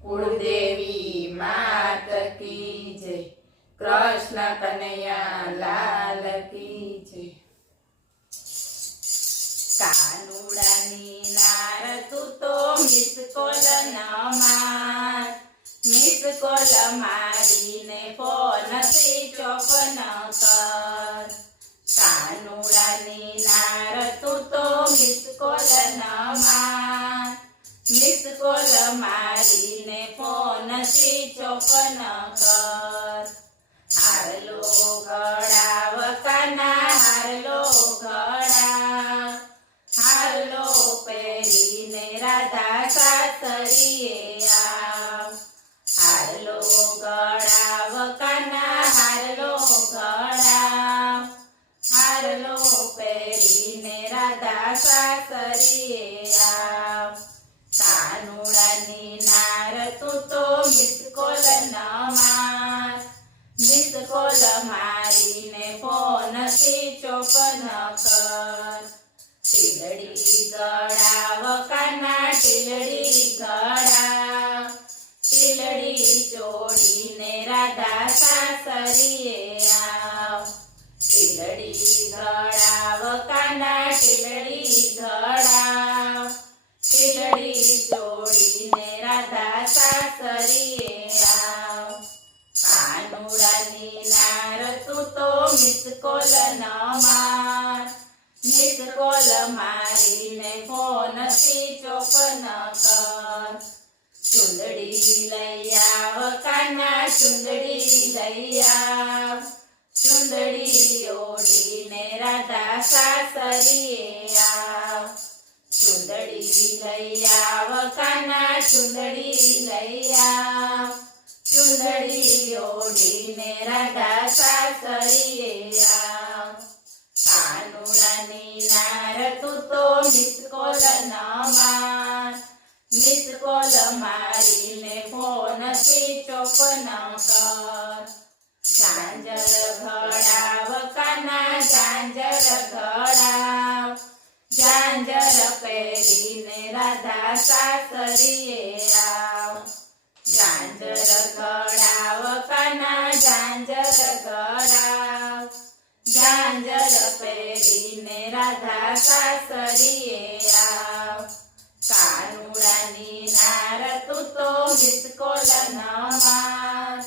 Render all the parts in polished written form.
કુળદેવી માત કી જય, કૃષ્ણ કનૈયા લાલ કી જય। કાનુડાની નાર તું તો મિસ કોલ ન માર, મિસ કોલ મારીને ફોન સ્વિચ ઓફ ન કર। કાનુડાની નાર તું તો મિસ કોલ ન માર, મિસ કોલ મારીને ફોન સ્વિચ ઓફ ન કર। હારલો ઘડાવ કાના હારલો ઘડાવ, હારલો પહેરીને રાધા સાસરીએ આવ। હારલો ઘડાવ કાના હારલો ઘડાવ, હારલો પહેરીને રાધા સાસરીએ આવ। કાનુડાની નાર તું તો મિસ કોલ ન માર, મિસ કોલ મારીને ફોન સ્વિચ ઓફ ન કર। ટીલડી ગળાવ કાના ટીલડી ગળાવ, ટીલડી જોડીને રાધા સાસરીએ આવ। ટીલડી ગળાવ કાના ટીલડી ગળાવ, ટીલડી જોડીને રાધા સાસરીએ આવ। કાનુડાની નાર તું તો મિસ કોલ ન માર, મિસ કોલ મારીને ફોન સ્વિચ ઓફ ન કર। ચુંદડી લઈ આવ કાના ચુંદડી લઈ આવ, ચુંદડી ઓઢીને રાધા સાસરીએ આવ। ચુંદડી લઈ આવ કાના ચુંદડી લઈ આવ, ચુંદડી ઓઢીને રાધા સાસરીએ આવ। કાનુડાની નાર તું તો મિસ કોલ ન માર, મિસ કોલ મારીને ફોન સ્વિચ ઓફ ન કર। ઝાંઝર ઘડાવ કાના ઝાંઝર ઘડાવ, ઝાંઝર પહેરીને રાધા સાસરીએ આવ। ઝાંઝર ઘડાવ કાના ઝાંઝર ઘડાવ, ઝાંઝર પહેરીને રાધા સાસરીએ આવ। કાનુડાની નાર તું તો મિસ કોલ ન માર,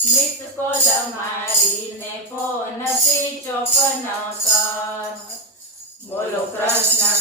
મિસ કોલ મારીને ફોન સ્વિચ ઓફ ન કર। બોલો કૃષ્ણ